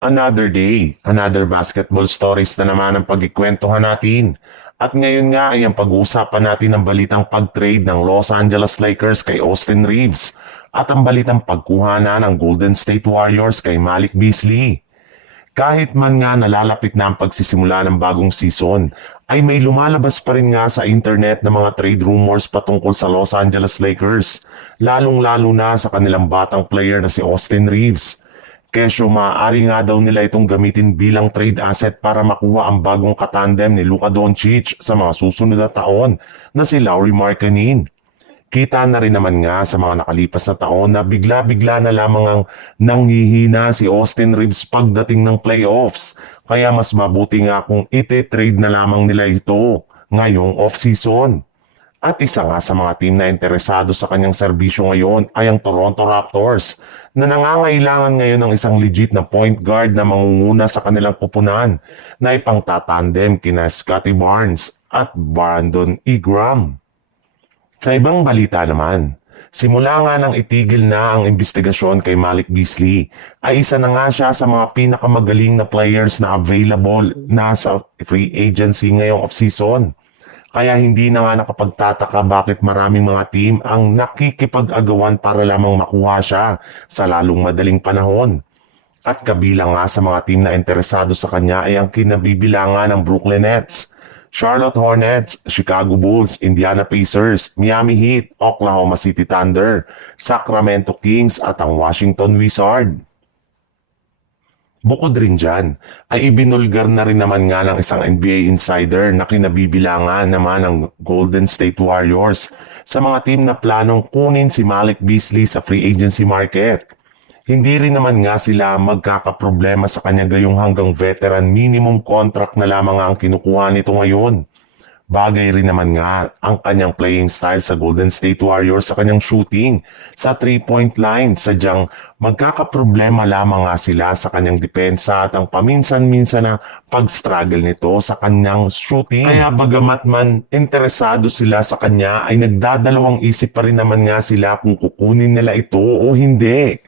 Another day, another basketball stories na naman ang pagkikwentuhan natin. At ngayon nga ay ang pag-uusapan natin ang balitang pag-trade ng Los Angeles Lakers kay Austin Reeves at ang balitang pagkuha na ng Golden State Warriors kay Malik Beasley. Kahit man nga nalalapit na ang pagsisimula ng bagong season, ay may lumalabas pa rin nga sa internet na mga trade rumors patungkol sa Los Angeles Lakers, lalong-lalo na sa kanilang batang player na si Austin Reeves. Kesyo maaari nga daw nila itong gamitin bilang trade asset para makuha ang bagong katandem ni Luka Doncic sa mga susunod na taon na si Lauri Markkanen. Kita na rin naman nga sa mga nakalipas na taon na bigla-bigla na lamang ang nanghihina si Austin Reeves pagdating ng playoffs. Kaya mas mabuti nga kung ite-trade na lamang nila ito ngayong off-season. At isa nga sa mga team na interesado sa kanyang serbisyo ngayon ay ang Toronto Raptors na nangangailangan ngayon ng isang legit na point guard na mangunguna sa kanilang kupunan na ipangtatandem kina Scottie Barnes at Brandon Ingram. Sa ibang balita naman, simula nga nang itigil na ang investigasyon kay Malik Beasley, ay isa na nga siya sa mga pinakamagaling na players na available na sa free agency ngayong off-season. Kaya hindi na nga nakapagtataka bakit maraming mga team ang nakikipag-agawan para lamang makuha siya sa lalong madaling panahon. At kabilang nga sa mga team na interesado sa kanya ay ang kinabibilangan ng Brooklyn Nets, Charlotte Hornets, Chicago Bulls, Indiana Pacers, Miami Heat, Oklahoma City Thunder, Sacramento Kings at ang Washington Wizards. Bukod rin dyan, ay ibinulgar na rin naman nga ng isang NBA insider na kinabibilangan naman ng Golden State Warriors sa mga team na planong kunin si Malik Beasley sa free agency market. Hindi rin naman nga sila magkakaproblema sa kanya gayong hanggang veteran minimum contract na lamang ang kinukuha nito ngayon. Bagay rin naman nga ang kanyang playing style sa Golden State Warriors sa kanyang shooting sa 3-point line. Sadyang magkakaproblema lamang nga sila sa kanyang depensa at ang paminsan-minsan na pag-struggle nito sa kanyang shooting. Kaya bagamat man interesado sila sa kanya ay nagdadalawang isip pa rin naman nga sila kung kukunin nila ito o hindi.